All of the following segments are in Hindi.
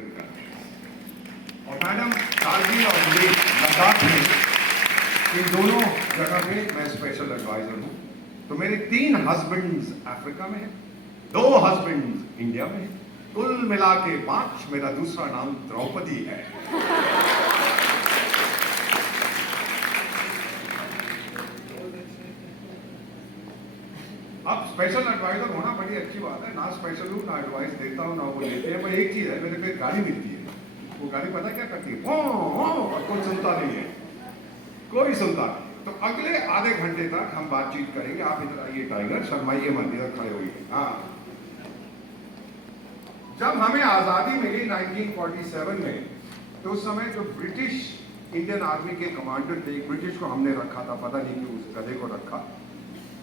African countries. और मैडम कारगिल और लद्दाख में इन दोनों जगह पे मैं स्पेशल एडवाइजर हूँ। तो मेरे 3 हस्बैंड्स अफ्रीका में हैं, 2 हस्बैंड्स इंडिया में हैं, कुल मिला के 5। मेरा दूसरा नाम द्रौपदी है। अब स्पेशल एडवाइजर होना बड़ी अच्छी बात है, ना स्पेशल हूँ ना एडवाइस देता हूँ ना वो लेते हैं, पर एक चीज है, मेरे को एक गाड़ी मिलती है। वो गाड़ी पता क्या करती है, और कोई सुनता नहीं है, कोई सुनता नहीं। तो अगले आधे घंटे तक हम बातचीत करेंगे। आप इधर आइए टाइगर, शर्माइए मत, इधर खड़े होइए। हाँ, जब हमें आजादी मिली 1947 में, तो उस समय जो ब्रिटिश इंडियन आर्मी के कमांडर थे, ब्रिटिश को हमने रखा था, पता नहीं क्यों उस गधे को रखा,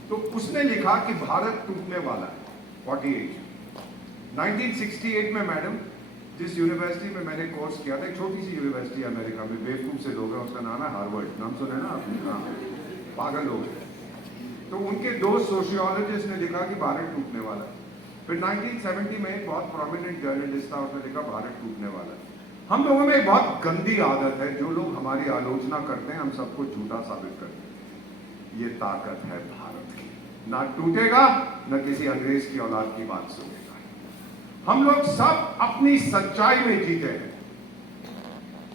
तो उसने लिखा कि भारत टूटने वाला है 1968 में मैडम, जिस यूनिवर्सिटी में मैंने कोर्स किया था, एक छोटी सी यूनिवर्सिटी अमेरिका में, बेवकूफ से लोग हैं, उसका नाम है हार्वर्ड, नाम सुने ना आपने? हाँ, पागल लोग हैं। तो उनके 2 सोशियोलॉजिस्ट ने लिखा कि भारत टूटने वाला है। फिर 1970 में एक बहुत प्रोमिनेंट जर्नलिस्ट था, उसने लिखा भारत टूटने वाला है। हम लोगों में एक बहुत गंदी आदत है, जो लोग हमारी आलोचना करते हैं हम सबको झूठा साबित करते हैं। ये ताकत है भारत की, ना टूटेगा न किसी अंग्रेज की औलाद की बात सुनेगा। हम लोग सब अपनी सच्चाई में जीते हैं।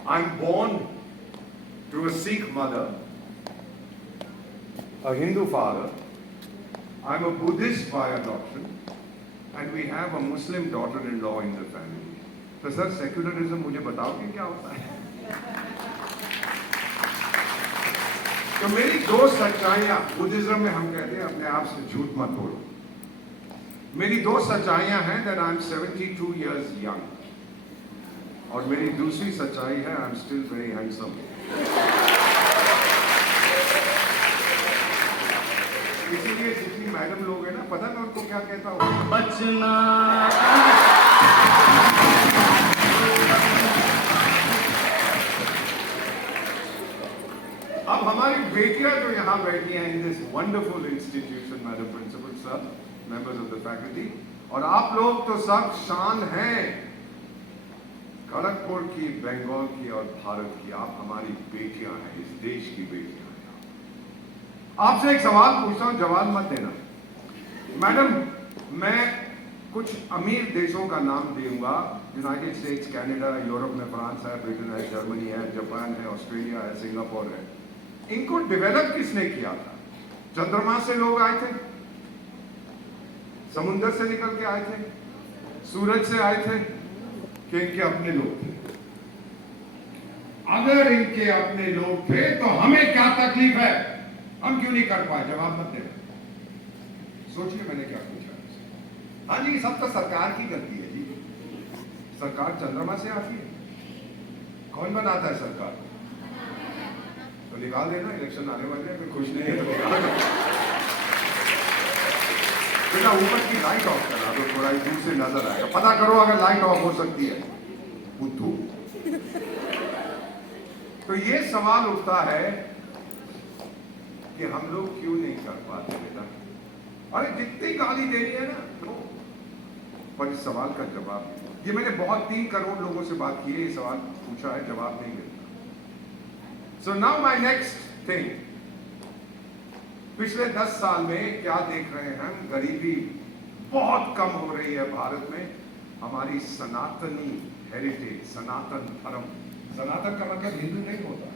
I am born to a Sikh mother, a Hindu father, I'm a Buddhist by adoption, and we have a Muslim daughter-in-law in the family. तो सर सेक्युलरिज्म मुझे बताओगे क्या होता है? तो मेरी 2 सच्चाइयां, बुद्धिज्म में हम कहते हैं अपने आप से झूठ मत बोलो। मेरी 2 सच्चाइयां हैं that I'm 72 years young, और मेरी दूसरी सच्चाई है I'm still very handsome. इसीलिए जितनी मैडम लोग हैं ना, पता मैं उनको क्या कहता हूँ, बचना। अब हमारी बेटियां जो यहाँ बैठी हैं in this wonderful institution, madam principal sir, members of the faculty, और आप लोग तो सब शान हैं खड़गपुर की, बंगाल की और भारत की। आप हमारी बेटियां हैं, इस देश की बेटियां हैं। आपसे एक सवाल पूछता हूं, जवाब मत देना। मैडम, मैं कुछ अमीर देशों का नाम दूंगा, यूनाइटेड स्टेट्स, कनाडा, यूरोप में फ्रांस है, ब्रिटेन है, जर्मनी है, जापान है, ऑस्ट्रेलिया है, सिंगापुर है। इनको डेवलप किसने किया था? चंद्रमा से लोग आए थे, समुद्र से निकल के आए थे, सूरज से आए थे, कि इनके अपने लोग थे? अगर इनके अपने लोग थे तो हमें क्या तकलीफ है? हम क्यों नहीं कर पाए? जवाब मत देना। सोचिए मैंने क्या पूछा। हाँ जी, सब तो सरकार की गलती है जी। सरकार चंद्रमा से आती है? कौन बनाता है सरकार? तो निकाल देना, इलेक्शन आने वाले हैं, खुश नहीं है तो निकाल देना। बेटा ऊपर की लाइट ऑफ करा दो, थोड़ा दूर से नजर आएगा। पता करो अगर लाइट ऑफ हो सकती है, बुद्धू। तो ये सवाल उठता है कि हम लोग क्यों नहीं कर पाते बेटा? अरे जितनी गाली देनी है ना तो, पर इस सवाल का जवाब, ये मैंने बहुत 3 करोड़ लोगों से बात की है, ये सवाल पूछा है, जवाब नहीं मिलता। So now my next thing, पिछले 10 साल में क्या देख रहे हैं हम? गरीबी बहुत कम हो रही है भारत में। हमारी सनातनी हेरिटेज, सनातन धर्म, सनातन का मतलब हिंदू नहीं होता,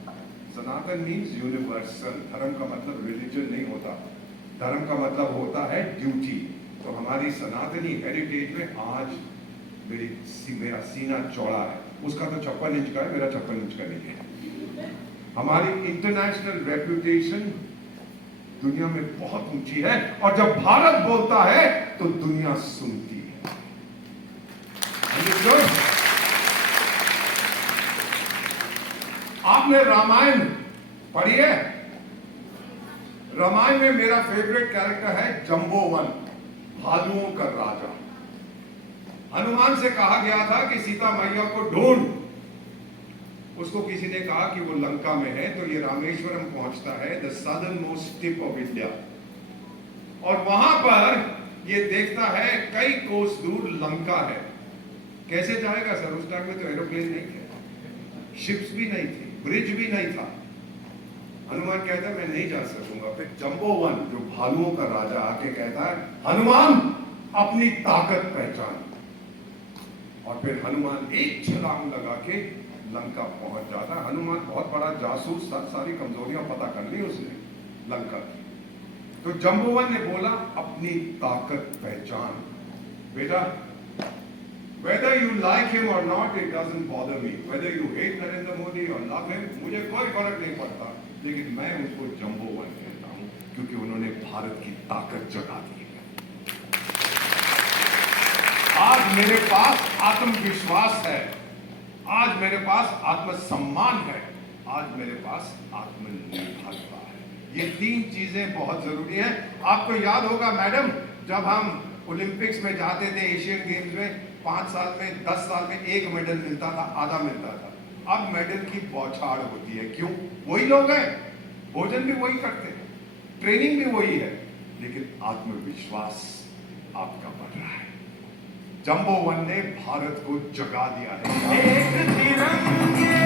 सनातन मीन्स यूनिवर्सल। धर्म का मतलब रिलीजन नहीं होता, धर्म का मतलब होता है ड्यूटी। तो हमारी सनातनी हेरिटेज में आज मेरा सीना चौड़ा है, उसका तो 56 इंच का है, मेरा 56 इंच का नहीं है। हमारी इंटरनेशनल रेपुटेशन दुनिया में बहुत ऊंची है, और जब भारत बोलता है तो दुनिया सुनती है। आपने रामायण पढ़ी है? रामायण में मेरा फेवरेट कैरेक्टर है जंबोवन, भालुओं का राजा। हनुमान से कहा गया था कि सीता मैया को ढूंढ। उसको किसी ने कहा कि वो लंका में है, तो ये रामेश्वरम पहुंचता है, the southern most tip of India, और वहां पर ये देखता है कई कोस दूर लंका है। कैसे जाएगा सर? उस टाइम में तो एरोप्लेन नहीं थे, शिप्स भी नहीं थी, ब्रिज भी नहीं था। हनुमान कहता है मैं नहीं जा सकूंगा। फिर जंबोवन जो भालुओं का राजा आके कहता है हनुमान अपनी ताकत पहचान। और फिर हनुमान एक छलांग लगा के लंका पहुंच जाता है। हनुमान बहुत बड़ा जासूस था, सारी कमजोरियां पता कर ली उसने लंका की। तो जंबोवन ने बोला अपनी ताकत पहचान। बेटा, whether you like him or not, it doesn't bother me. Whether you hate Narendra Modi or love him, मुझे कोई फर्क नहीं पड़ता। लेकिन मैं उसको जंबोवन कहता हूं क्योंकि उन्होंने भारत की ताकत जगा दी है। आज मेरे पास आत्मविश्वास है, आज मेरे पास आत्मसम्मान है, आज मेरे पास आत्मनिर्भरता है। ये तीन चीजें बहुत जरूरी हैं। आपको याद होगा मैडम, जब हम ओलंपिक्स में जाते थे, एशियन गेम्स में 5 साल में 10 साल में 1 मेडल मिलता था, आधा मिलता था। अब मेडल की बौछार होती है। क्यों? वही लोग हैं, भोजन भी वही करते हैं, ट्रेनिंग भी वही है, लेकिन आत्मविश्वास आपका बढ़ रहा है। जंबोवन ने भारत को जगा दिया है। एक तिरंगे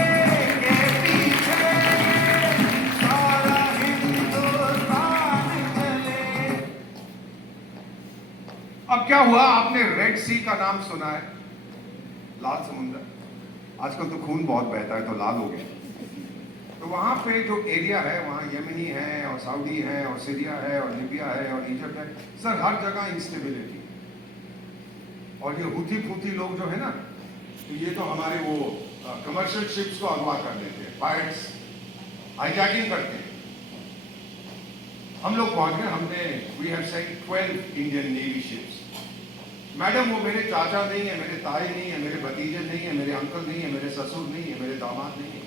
के पीछे सारा हिंदुस्तान चले। अब क्या हुआ? आपने रेड सी का नाम सुना है? लाल समुद्र। आजकल तो खून बहुत बहता है तो लाल हो गया। तो वहां पे जो एरिया है, वहां यमनी है और सऊदी है और सीरिया है और लीबिया है और इजिप्ट है। सर हर जगह इंस्टेबिलिटी। और ये हुती फूती लोग जो है ना, तो ये तो हमारे वो कमर्शियल शिप्स को अगवा कर देते हैं, पायरेट्स हाईजैकिंग करते हैं। हम लोग पहुंच गए, हमने we have sent 12 Indian navy ships. Madam वो मेरे चाचा नहीं है, मेरे ताई नहीं है, मेरे भतीजे नहीं है, मेरे अंकल नहीं है, मेरे ससुर नहीं है, मेरे दामाद नहीं है,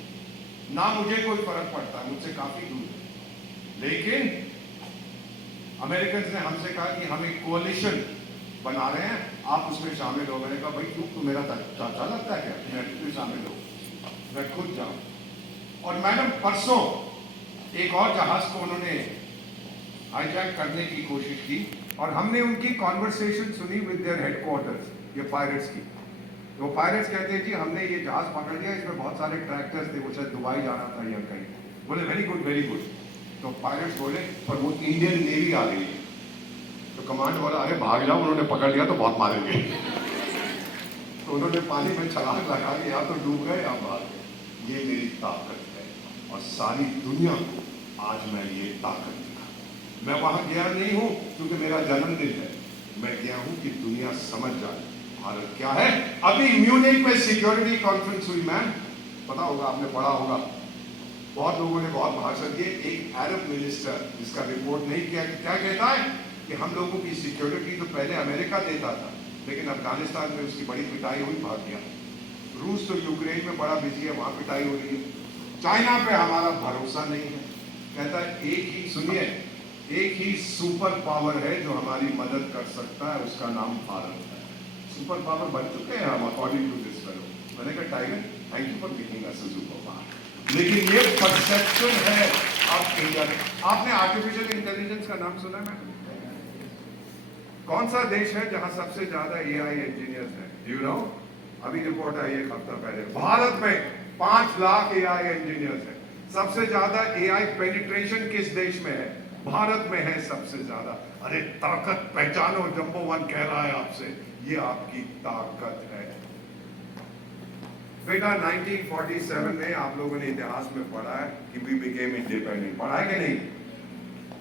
ना मुझे कोई फर्क पड़ता है, मुझसे काफी दूर है। लेकिन अमेरिकन ने हमसे कहा कि हम एक कोalition बना रहे हैं, आप उसमें शामिल हो। मैंने कहा भाई तू मेरा चाचा लगता है क्या, मैं तू शामिल हो, मैं खुद जाऊं। और मैडम परसों एक और जहाज को उन्होंने हाईजैक करने की कोशिश की और हमने उनकी कॉन्वर्सेशन सुनी विद देयर हेडक्वार्टर्स, ये पायरेट्स की। तो पायरेट्स कहते हैं जी हमने ये जहाज पकड़ लिया, इसमें बहुत सारे ट्रैक्टर्स थे, वो शायद दुबई जाना था या कहीं। बोले वेरी गुड वेरी गुड। तो पायरेट्स बोले पर वो इंडियन नेवी आ गई है। तो कमांड वाला अरे भाग जाओ, उन्होंने पकड़ लिया तो बहुत मारेंगे। तो उन्होंने पानी में छलांग लगा ली, या तो डूब गए या भाग गए। ये मेरी ताकत है और सारी दुनिया को आज मैं ये ताकत दिखा। मैं वहां गया नहीं हूं क्योंकि मेरा जन्मदिन है, मैं गया हूं कि दुनिया समझ जाए भारत क्या है। अभी म्यूनिख में सिक्योरिटी कॉन्फ्रेंस हुई, मैम पता होगा, आपने पढ़ा होगा, बहुत लोगों ने बहुत भाषण दिए। एक अरब मिनिस्टर जिसका रिपोर्ट नहीं किया, क्या कहता है कि हम लोगों की सिक्योरिटी तो पहले अमेरिका देता था, लेकिन अफगानिस्तान में उसकी बड़ी पिटाई हुई, भाग गया। रूस तो यूक्रेन में बड़ा बिजी है, वहां पिटाई हो रही है। चाइना पे हमारा भरोसा नहीं है। कहता है एक ही, सुनिए, एक ही सुपर पावर है जो हमारी मदद कर सकता है, उसका नाम भारत है। सुपर पावर बन चुके हैं हम अकॉर्डिंग टू दिस फेलो। मैंने कहा tiger thank you for making us a super power, लेकिन ये परसेप्शन है आप इंडिया में। आपने आर्टिफिशियल इंटेलिजेंस का नाम सुना है? कौन सा देश है जहां सबसे ज्यादा एआई इंजीनियर्स हैं? यू नो, अभी रिपोर्ट आई एक हफ्ता पहले, भारत में 5 लाख एआई इंजीनियर्स हैं। सबसे ज्यादा एआई पेनिट्रेशन किस देश में है? भारत में है सबसे ज्यादा। अरे ताकत पहचानो, जंबोवन कह रहा है आपसे, ये आपकी ताकत है। बेटा 1947 में आप लोगों ने इतिहास में पढ़ा है कि वी बिकेम इंडिपेंडेंट, पढ़ा है कि नहीं?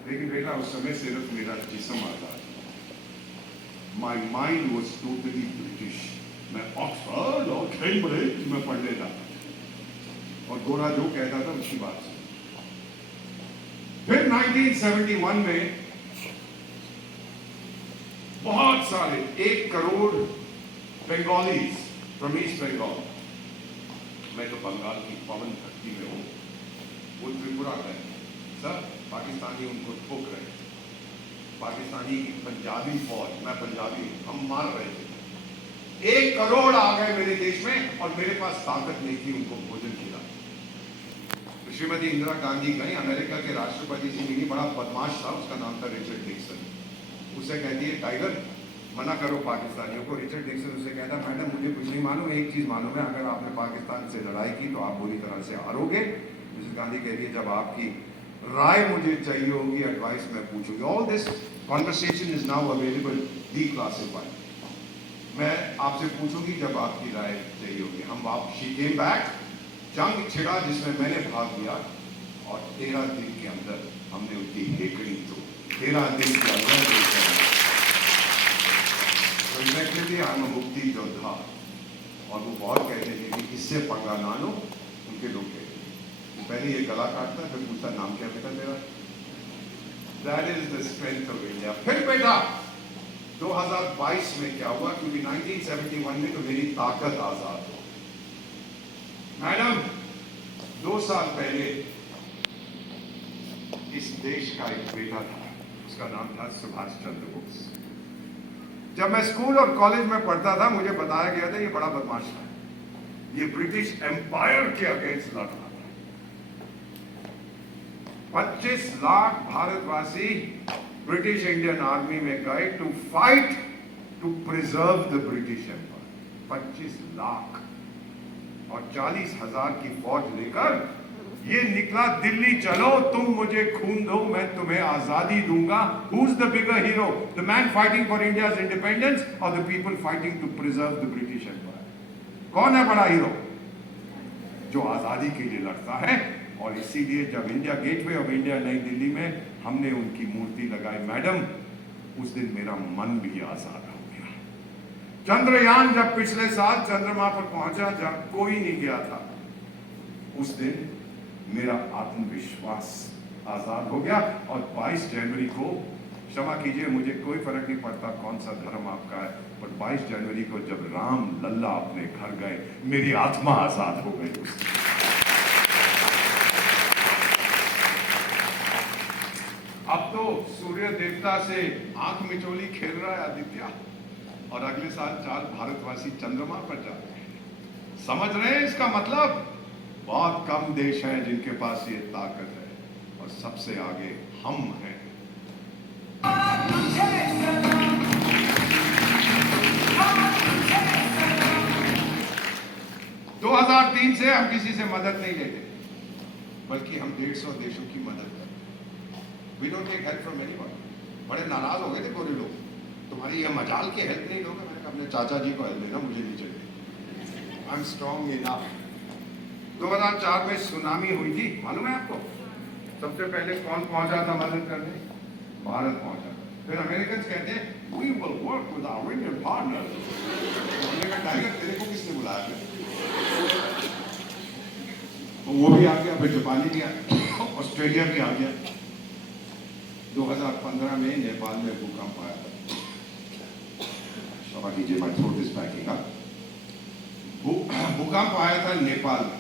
लेकिन बेटा उस समय सिर्फ मेरा जिस्म आजाद, my mind was totally British. मैं ऑक्सफोर्ड और कैम्ब्रिज में पढ़ लेता और गोरा जो कहता था उसकी बात से। फिर 1971 में बहुत सारे 1 करोड़ बंगालीज फ्रॉम ईस्ट बंगाल, मैं तो बंगाल की पवन धरती में हूं, वो त्रिपुरा गए। सर पाकिस्तानी उनको ठोक रहे, पाकिस्तानी पंजाबी फौज, मैं पंजाबी, हम मार रहे थे। 1 करोड़ आ गए मेरे देश में और मेरे पास ताकत नहीं थी उनको भोजन खिला। श्रीमती इंदिरा गांधी गई, अमेरिका के राष्ट्रपति से मिली, बड़ा बदमाश था, उसका नाम था रिचर्ड निक्सन। उसे कहती है टाइगर मना करो पाकिस्तानियों को। रिचर्ड निक्सन उससे कहता, मैडम मुझे कुछ नहीं मालूम, एक चीज़ मालूम है, अगर आपने पाकिस्तान से लड़ाई की तो आप बुरी तरह से हारोगे। मिसेस गांधी कह रही है, जब आपकी राय मुझे चाहिए होगी, एडवाइस मैं पूछूंगी। All this conversation is now available declassified. मैं आपसे पूछूंगी जब आपकी राय चाहिए होगी। हम आप शी केम बैक, जंग छिड़ा जिसमें मैंने भाग लिया, और 13 दिन के अंदर हमने उनकी हेकड़ी तोड़ी। 13 दिन के अंदर इफेक्टिवली हम मुक्ति योद्धा। और वो बहुत कहते थे कि इससे पंगा ना लो। उनके लोग कहते थे, पहले ये गला काटता, फिर पूछता नाम क्या बेटा तेरा। That is the strength of India. फिर बेटा 2022 में क्या हुआ, क्योंकि 1971 में तो मेरी ताकत आजाद हो। मैडम 2 साल पहले इस देश का एक बेटा था, उसका नाम था सुभाष चंद्र बोस। जब मैं स्कूल और कॉलेज में पढ़ता था, मुझे बताया गया था ये बड़ा बदमाश था, ये ब्रिटिश एम्पायर के अगेंस्ट लड़ रहा था। 25 लाख भारतवासी ब्रिटिश इंडियन आर्मी में गए to fight to preserve the British empire. 25 lakh और 40,000 की फौज लेकर ये निकला, दिल्ली चलो, तुम मुझे खून दो, मैं तुम्हें आजादी दूंगा। Who is the bigger hero, the man fighting for India's independence और the people fighting to preserve the British empire? कौन है बड़ा हीरो? जो आजादी के लिए लड़ता है। और इसीलिए जब इंडिया गेटवे ऑफ इंडिया नई दिल्ली में हमने उनकी मूर्ति लगाई, मैडम, उस दिन मेरा मन भी आजाद हो गया। चंद्रयान जब पिछले साल चंद्रमा पर पहुंचा, जब कोई नहीं गया था, उस दिन मेरा आत्मविश्वास आजाद हो गया। और 22 जनवरी को, क्षमा कीजिए मुझे कोई फर्क नहीं पड़ता कौन सा धर्म आपका है, पर 22 जनवरी को जब राम लल्ला अपने घर गए, मेरी आत्मा आजाद हो गई। अब तो सूर्य देवता से आंख मिचोली खेल रहा है आदित्य, और अगले साल 4 भारतवासी चंद्रमा पर जा रहे हैं। समझ रहे हैं इसका मतलब? बहुत कम देश हैं जिनके पास ये ताकत है, और सबसे आगे हम हैं। 2003 से हम किसी से मदद नहीं लेते, बल्कि हम 150 देशों की मदद करते। We don't take help from anyone. बड़े नाराज हो गए थे गोरे लोग, तुम्हारी ये मजाल की हेल्प नहीं लोगे। मैंने कहा अपने चाचा जी को हेल्प देना, मुझे नहीं चाहिए। I am strong enough. 2004 में सुनामी हुई थी, मालूम है आपको? सबसे पहले कौन पहुंचा था मदद करने? भारत पहुंचा। फिर अमेरिकन कहते हैं we will work with our Indian partners। हमने कहा टाइगर तेरे को किसने बुलाया? तो वो भी आ गया, फिर जापानी भी आ गया, ऑस्ट्रेलिया भी आ गया। 2015 में नेपाल में भूकंप आया था। क्षमा कीजिए, my throat is banking up. भूकंप आया था नेपाल में।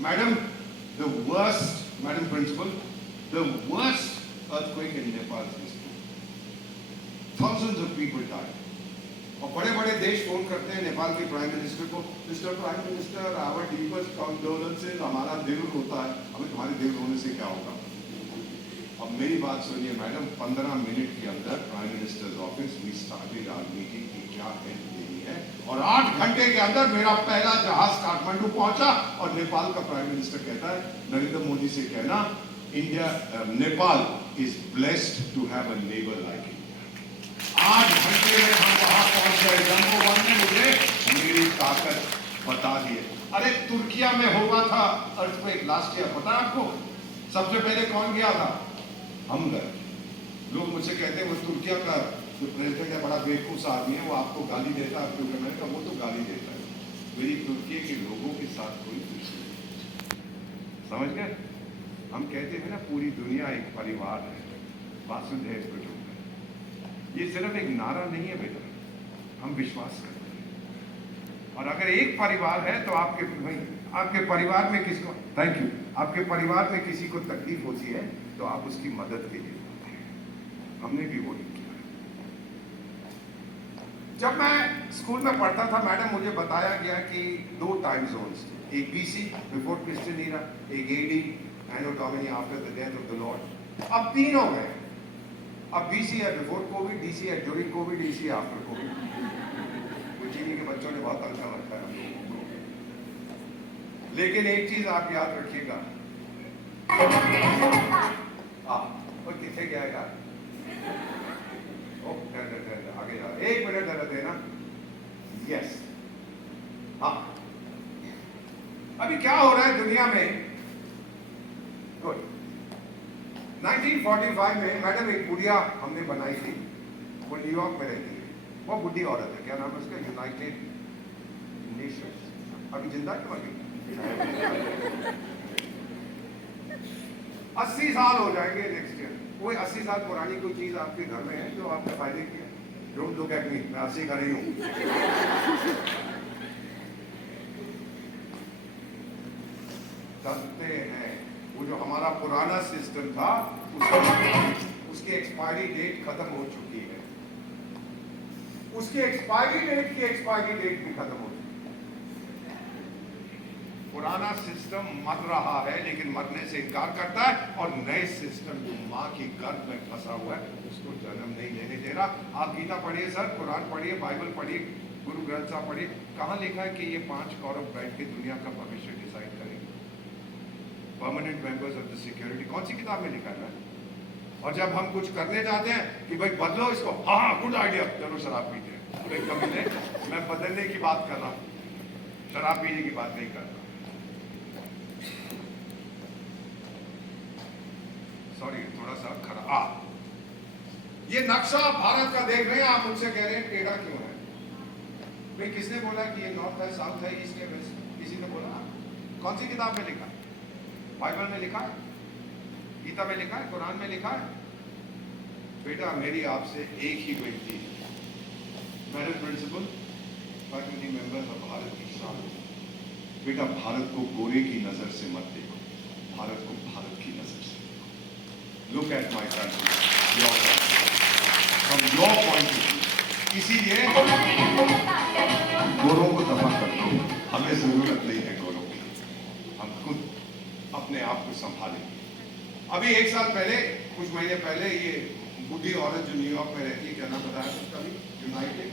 Madam, the worst, Madam Principal, the worst earthquake in Nepal's history. Thousands of people died. और बड़े बड़े देश फोन करते हैं नेपाल के प्राइम मिनिस्टर को, mister prime minister, our deepest condolences, हमारा दिल रोता है। अभी तुम्हारे दिल रोने से क्या होगा? अब मेरी बात सुनिए मैडम, 15 मिनट के अंदर prime minister's office we started our meeting की क्या हेल्प देनी है, और 8 घंटे के अंदर मेरा पहला जहाज काठमांडू पहुंचा। और नेपाल का प्राइम मिनिस्टर कहता है, नरेंद्र मोदी से कहना, India Nepal is blessed to have a neighbour like India. 8 घंटे में हम वहां पहुंच गए। जम्बो वन ने मुझे मेरी ताकत बता दी है। अरे तुर्किया में हुआ था अर्थक्वेक लास्ट ईयर, पता है आपको? सबसे पहले कौन गया था? हम गए। लोग मुझसे कहते हैं वो तुर्किया का जो प्रेसिडेंट है बड़ा बेवकूफ आदमी है, वो आपको गाली देता है, क्योंकि मैंने कहा वो तो गाली देता है, मेरी तुर्की के लोगों के साथ कोई दुश्मनी नहीं। समझ गए? हम कहते हैं ना पूरी दुनिया एक परिवार है, वासुदेव कुटुंबकम। ये सिर्फ एक नारा नहीं है बेटा, हम विश्वास करते हैं। और अगर एक परिवार है तो आपके परिवार में किसको, थैंक यू, आपके परिवार में किसी को तकलीफ होती है तो आप उसकी मदद के लिए होते हैं। हमने भी वही किया। जब मैं स्कूल में पढ़ता था मैडम, मुझे बताया गया कि 2 टाइम जोन्स, एक BC बिफोर क्रिश्चियन ईरा, एक AD anno domini after the death of the lord. अब 3 हो गए। अब BC है बिफोर कोविड, DC है ड्यूरिंग कोविड, DC है आफ्टर कोविड। चीनी के बच्चों ने बहुत अच्छा रखा है हम लोगों को। लेकिन एक चीज आप याद रखिएगा, और कितने क्या यार, आगे जा, 1 मिनट जरा देना। यस, हाँ, अभी क्या हो रहा है दुनिया में? गुड। 1945 में मैडम एक गुड़िया हमने बनाई थी, वो न्यूयॉर्क में रहती है, वो बुढ़ी औरत है, क्या नाम है उसका? यूनाइटेड नेशंस, अभी जिंदा है तुम्हारी? 80 साल हो जाएंगे नेक्स्ट ईयर। कोई 80 साल पुरानी कोई चीज आपके घर में है जो आपने फायदे किया? डोंट लुक एट मी, मैं 80 का नहीं हूं। करते हैं वो जो हमारा पुराना सिस्टम था, उसकी एक्सपायरी डेट खत्म हो चुकी है, उसकी एक्सपायरी डेट भी खत्म हो चुकी है। पुराना सिस्टम मर रहा है लेकिन मरने से इनकार करता है, और नए सिस्टम जो माँ की गर्भ में फंसा हुआ है उसको जन्म नहीं लेने दे रहा। आप गीता पढ़िए सर, कुरान पढ़िए, बाइबल पढ़िए, गुरु ग्रंथ साहब पढ़िए, कहाँ लिखा है कि ये 5 कौरव बैठ के दुनिया का भविष्य डिसाइड करेंगे? Permanent members of the security, कौन सी किताब में लिखा है? और जब हम कुछ करने जाते हैं कि भाई बदलो इसको, हाँ गुड आइडिया, चलो शराब पीते हैं। मैं बदलने की बात कर रहा हूं, शराब पीने की बात नहीं कर रहा। सॉरी, थोड़ा सा खराब। ये नक्शा भारत का देख रहे हैं आप, मुझसे कह रहे हैं टेढ़ा क्यों है? भाई किसने बोला कि ये नॉर्थ है, साउथ है, ईस्ट है, वेस्ट? किसी ने बोला? कौन सी किताब में लिखा? बाइबल में लिखा है, गीता में लिखा है, कुरान में लिखा है? बेटा मेरी आपसे एक ही विनती है, मैडम प्रिंसिपल, फैकल्टी मेंबर्स और भारत की शान, बेटा भारत को गोरे की नजर से मत देखो, भारत को भारत की नजर से। Look at my country from your point of view. इसीलिए गोरों को दफा कर दो, हमें जरूरत नहीं है गोरों की, हम खुद अपने आप को संभालेंगे। अभी 1 साल पहले, कुछ महीने पहले, ये बुढ़ी औरत जो न्यूयॉर्क में रहती है, क्या नाम बताया उसका भी? यूनाइटेड,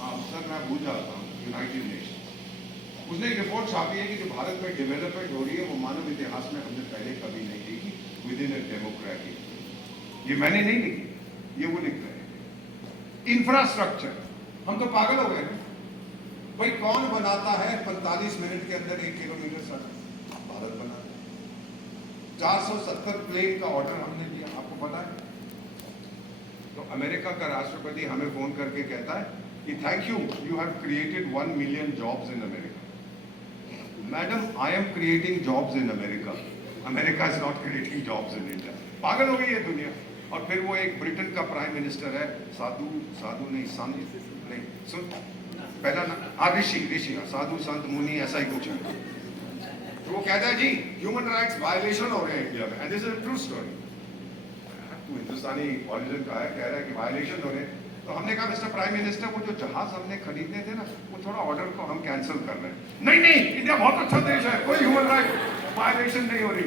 हाँ सर मैं भूल जाता हूँ, यूनाइटेड नेशन, उसने एक रिपोर्ट छापी है कि जो भारत में डेवलपमेंट हो रही है वो मानव इतिहास में हमने पहले कभी नहीं देखी विद इन ए डेमोक्रेसी। ये मैंने नहीं लिखी, ये वो लिख रहे हैं। इंफ्रास्ट्रक्चर, हम तो पागल हो गए भाई, कौन बनाता है 45 मिनट के अंदर 1 किलोमीटर सड़क? भारत बनाता है। 470 प्लेन का ऑर्डर हमने दिया, आपको पता है? तो अमेरिका का राष्ट्रपति हमें फोन करके कहता है कि thank you, you have created 1 million jobs in America. Madam, I am creating jobs in America, America is not creating jobs in India. पागल हो गई है दुनिया। और फिर वो एक ब्रिटेन का प्राइम मिनिस्टर है, साधु नहीं, संत नहीं, सुन पहला ना, ऋषि, साधु संत मुनि ऐसा ही कुछ है। तो वो कहता है जी ह्यूमन राइट्स वायलेशन हो रहे हैं इंडिया में, and this is a true story. तू हिंदुस्तानी ओरिजिन का है, कह रहा है कि वायलेशन हो रहे हैं। तो हमने कहा मिस्टर प्राइम मिनिस्टर, वो जो जहाज हमने खरीदने थे ना, वो थोड़ा ऑर्डर को हम कैंसिल कर रहे हैं। नहीं, इंडिया बहुत अच्छा देश है, कोई ह्यूमन राइट वायलेशन नहीं हो रही।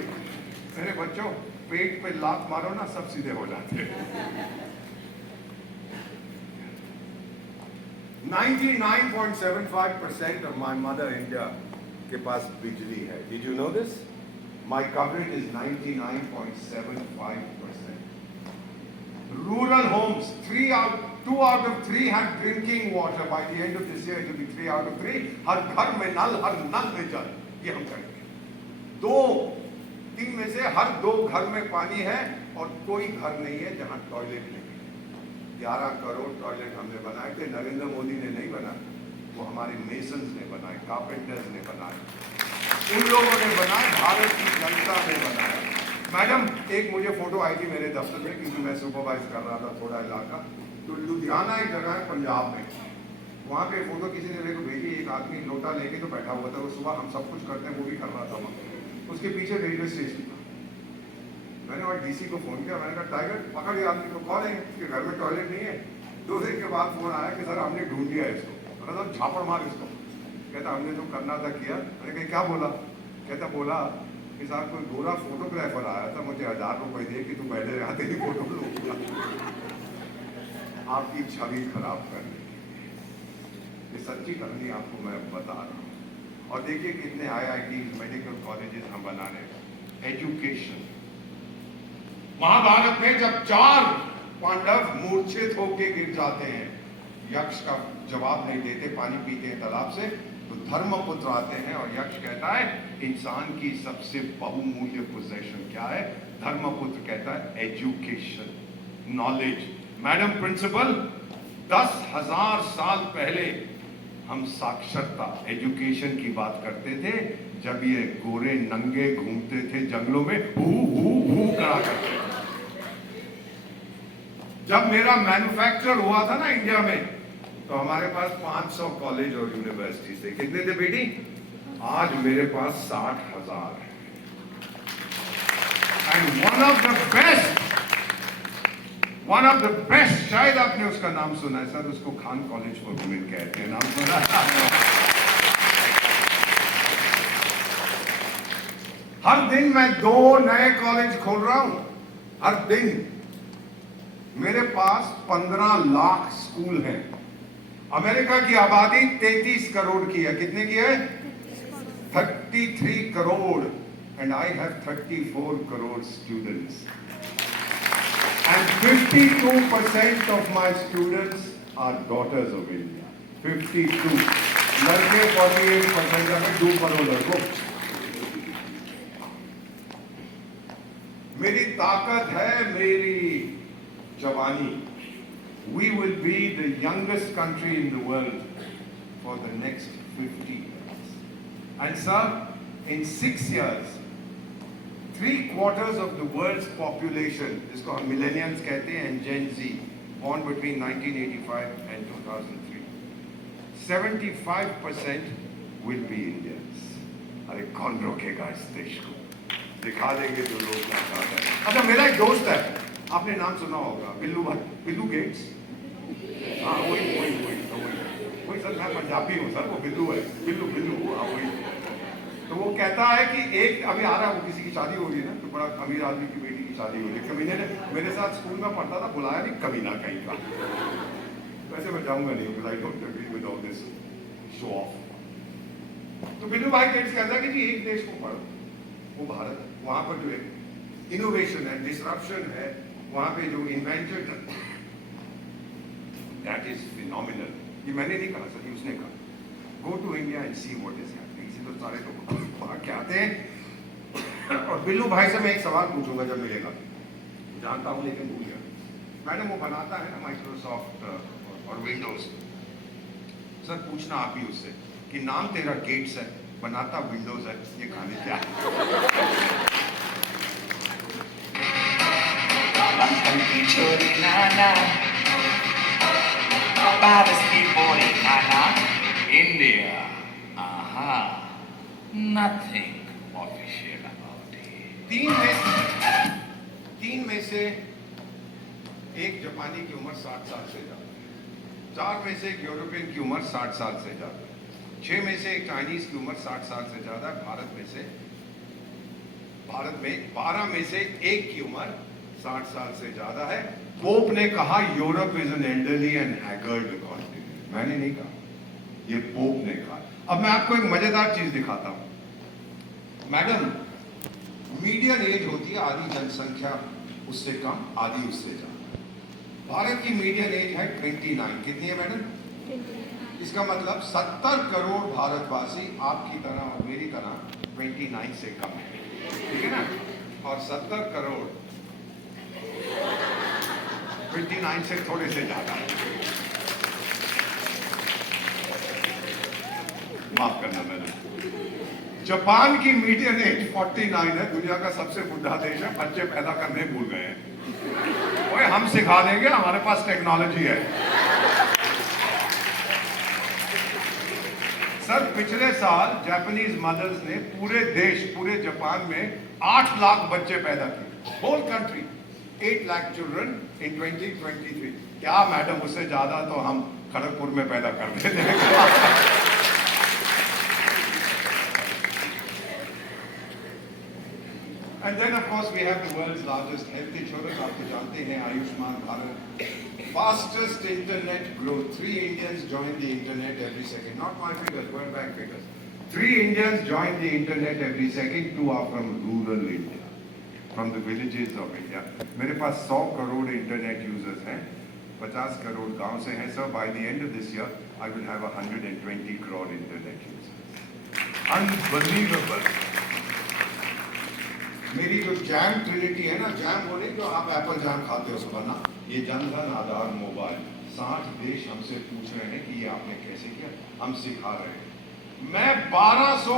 मेरे बच्चों, पेट पे लात मारो ना, सब सीधे हो जाते हैं। 99.75% of my mother India के पास बिजली है। Did you know this? My coverage is 99.75%. Rural homes, 2 out of 3 have drinking water. By the end of this year, it will be 3 out of 3. हर घर में नल, हर नल में जल, ये हम करेंगे। 2-3 में से हर 2 घर में पानी है, और कोई घर नहीं है जहां टॉयलेट नहीं है। 11 करोड़ टॉयलेट हमने बनाए थे, नरेंद्र मोदी ने नहीं बनाए, वो हमारे मेसन्स ने बनाए, कारपेंटर्स ने बनाए, उन लोगों ने बनाए, भारत की जनता ने बनाया। मैडम, एक मुझे फोटो आई थी मेरे दफ्तर में, क्योंकि मैं सुपरवाइज कर रहा था थोड़ा इलाका, तो लुधियाना एक जगह है पंजाब में, वहाँ पे फोटो किसी ने मेरे को भेजी, एक आदमी लोटा लेके तो बैठा हुआ था, वो सुबह हम सब कुछ करते हैं वो भी कर रहा था वहाँ, उसके पीछे रेलवे स्टेशन था। मैंने वहाँ DC को फोन किया, मैंने कहा टाइगर पकड़ ये आदमी को, कौन है, इसके घर में टॉयलेट नहीं है। 2 दिन के बाद फोन आया कि सर हमने ढूंढ लिया इसको। मैंने कहा झापड़ मार इसको। कहता हमने जो करना था किया। मैंने कहा क्या बोला? कहता बोला कि साहब कोई गोरा फोटोग्राफर आया था, मुझे 1000 रुपए दे कि तू पहले यहाँ तेरी फोटो लूँगा। आपकी छवि खराब कर देंगे। ये सच्ची कहानी आपको मैं बता रहा हूँ। और देखिए कितने IIT मेडिकल कॉलेजेस हम बना रहे हैं। एजुकेशन, महाभारत में जब 4 पांडव मूर्छित होके गिर जाते हैं, यक्ष का जवाब नहीं देते, पानी पीते हैं तालाब से, तो धर्मपुत्र आते हैं और यक्ष कहता है इंसान की सबसे बहुमूल्य पोजेशन क्या है? धर्मपुत्र कहता है एजुकेशन, नॉलेज। मैडम प्रिंसिपल, 10,000 साल पहले हम साक्षरता, एजुकेशन की बात करते थे, जब ये गोरे नंगे घूमते थे जंगलों में, हू करा करते थे। जब मेरा मैन्युफैक्चर हुआ था ना इंडिया में, तो हमारे पास 500 कॉलेज और यूनिवर्सिटी थे। कितने थे बेटी? आज मेरे पास 60,000 है। And one of the best, शायद आपने उसका नाम सुना है सर, उसको खान कॉलेज फॉर वुमेन कहते हैं, नाम सुना है? हर दिन मैं 2 नए कॉलेज खोल रहा हूं, हर दिन। मेरे पास 15 लाख स्कूल हैं। अमेरिका की आबादी 33 करोड़ की है। कितने की है? 33 crore. And I have 34 crore students. And 52% of my students are daughters of India. 52 लड़के, 48% में 2 करोड़ लड़कों। मेरी ताकत है मेरी जवानी। We will be the youngest country in the world for the next 50 years. And sir, in 6 years, 3/4 of the world's population, जिसको हम millennials कहते हैं, and Gen Z, born between 1985 and 2003, 75% will be Indians. अरे कौन रोकेगा इस देश को? दिखा देंगे जो लोग ना चाहते हैं। अच्छा, मेरा एक दोस्त है, आपने नाम सुना होगा, बिल्लू गेट्स। हाँ, वही सर, मैं पंजाबी हूँ सर, वो बिल्लू है, बिल्लू, हाँ वही। तो वो कहता है कि एक अभी आ रहा है, वो किसी की शादी हो रही है ना, तो बड़ा अमीर आदमी की बेटी की शादी हो रही है। कमीने ने मेरे साथ स्कूल में पढ़ता था, बुलाया नहीं, कमीना कहीं का। वैसे मैं जाऊंगा नहीं, because I don't agree with all this show off. तो बिल्लू भाई गेट्स कहता है कि जी एक देश को पढ़ो, वो भारत। वहां पर जो इनोवेशन है, डिसरप्शन है, वहां पे जो इन्वेंटेड, दैट इज फिनोमिनल। ये मैंने नहीं कहा सर, ये उसने कहा। Go to India and see what is happening. इसी तो सारे लोग वहां के आते हैं। और बिल्लू भाई से मैं एक सवाल पूछूंगा जब मिलेगा, जानता हूं लेकिन भूल गया। मैडम वो बनाता है ना माइक्रोसॉफ्ट और विंडोज। सर पूछना आप ही उससे कि नाम तेरा गेट्स है, बनाता विंडोज है, ये खाने क्या है? छोरी नाना India, nothing official about it. 3 में से एक जापानी की उम्र 60 साल से ज्यादा, 4 में से एक यूरोपियन की उम्र 60 साल से ज्यादा, 6 में से एक चाइनीज की उम्र 60 साल से ज्यादा, भारत में 12 में से एक की उम्र 60 साल से ज्यादा है। पोप ने कहा Europe is an elderly and haggard continent. मैंने नहीं कहा, ये पोप ने कहा। अब मैं आपको एक मजेदार चीज दिखाता हूं। मैडम, मीडियन एज होती है आधी जनसंख्या उससे कम, आधी उससे ज्यादा। भारत की मीडियन एज है 29। कितनी है मैडम? इसका मतलब 70 करोड़ भारतवासी आपकी तरह और मेरी तरह 29 से कम है, ठीक है ना? और 70 करोड़ 29 से थोड़े से ज्यादा है। माफ करना मैडम। जापान की मीडियन एज 49 है, दुनिया का सबसे बुढ़ा देश है, बच्चे पैदा करने भूल गए हैं। ओए हम सिखा देंगे, हमारे पास टेक्नोलॉजी है। सर पिछले साल जापानीज मदर्स ने पूरे जापान में 8 लाख बच्चे पैदा किए। Whole country 8 lakh children in 2023। क्या मैडम, उससे ज्यादा तो हम खड़गपुर में पैदा कर देते हैं। And then of course we have the world's largest health insurance, आप तो जानते हैं, Ayushman Bharat. fastest internet growth. 3 Indians join the internet every second. Not my figures, World Bank figures. 3 Indians join the internet every second. 2 are from rural India, from the villages of India. मेरे पास 100 करोड़ internet users हैं, 50 करोड़ गांव से हैं. So by the end of this year, I will have 120 crore internet users. Unbelievable. मेरी जो जैम ट्रिनिटी है ना, जैम वो नहीं जो आप एप्पल जैम खाते हो सुबह ना, ये जनधन आधार मोबाइल 60 देश हमसे पूछ रहे हैं कि ये आपने कैसे किया, हम सिखा रहे हैं. मैं 1200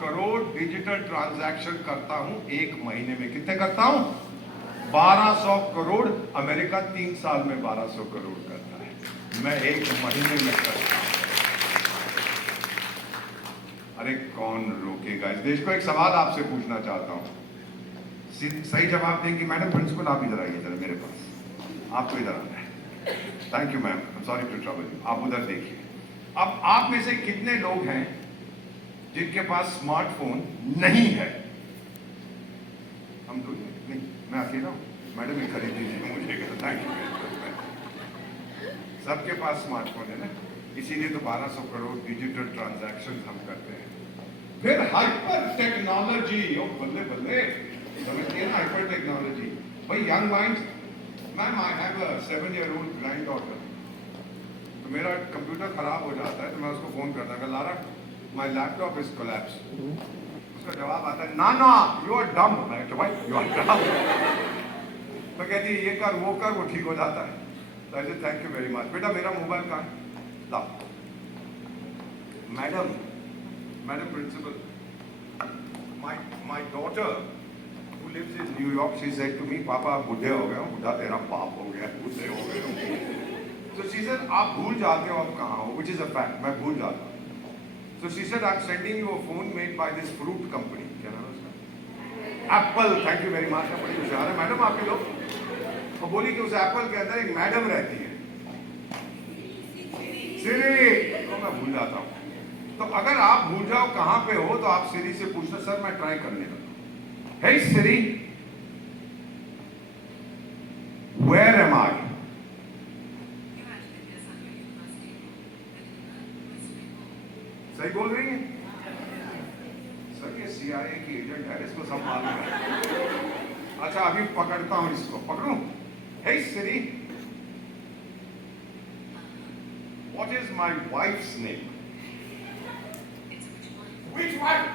करोड़ डिजिटल ट्रांजैक्शन करता हूं एक महीने में. कितने करता हूं? 1200 करोड़. अमेरिका 3 साल में 1200 करोड़ करता है, मैं एक महीने में करता हूं. अरे कौन रोकेगा इस देश को? एक सवाल आपसे पूछना चाहता हूं, सही जवाब देंगे मैडम. प्रिंसिपल आप इधर आइए जरा मेरे पास, आपको इधर आना है. Thank you ma'am, I am sorry to trouble you. आप उधर देखिए. अब आप में से कितने लोग हैं जिनके पास स्मार्टफोन नहीं है? हम दो नहीं, मैं अकेला हूं. मैडम ये खरीद दीजिए मुझे. Thank you. सबके पास स्मार्टफोन है ना, इसीलिए तो 1200 करोड़ डिजिटल ट्रांजैक्शन हम करते हैं. फिर हाइपर टेक्नोलॉजी. ओ बल्ले बल्ले, समझिए ना हाइपर टेक्नोलॉजी. भाई young minds. Ma'am I have a 7-year-old grand daughter. तो मेरा कंप्यूटर खराब हो जाता है तो मैं उसको फोन करता हूँ, Lara my laptop is collapse. उसका जवाब आता है ना ना यू आर डम. मैं तो भाई यू आर डम. तो कहती है ये कर वो कर, वो ठीक हो जाता है. Thank you very much. बेटा मेरा मोबाइल कहाँ है? Madam principal, my daughter who lives in New York, she said to me, पापा बुढ़े हो गए हो. बुढ़ा तेरा बाप हो गया, बुढ़े हो गए हो. So she said आप भूल जाते हो आप कहाँ हो, which is a fact. मैं भूल जाता हूँ. So she said I'm sending you a phone made by this fruit company. क्या नाम है उसका? Apple. Thank you very much. बड़ी होशियार है मैडम आपके लोग. वो बोली कि उस एप्पल के अंदर एक मैडम रहती है, सिरी. तो मैं भूल जाता हूं. तो अगर आप भूल जाओ कहां पे हो तो आप सिरी से पूछना, सर मैं ट्राई करने लगा. हे सिरी, वेयर एम आई? सही बोल रही है सर. ये CIA की एजेंट है, इसको सब मालूम है. अच्छा अभी पकड़ता हूं इसको. पकड़ूं? हे सिरी, what is my wife's name? Which wife?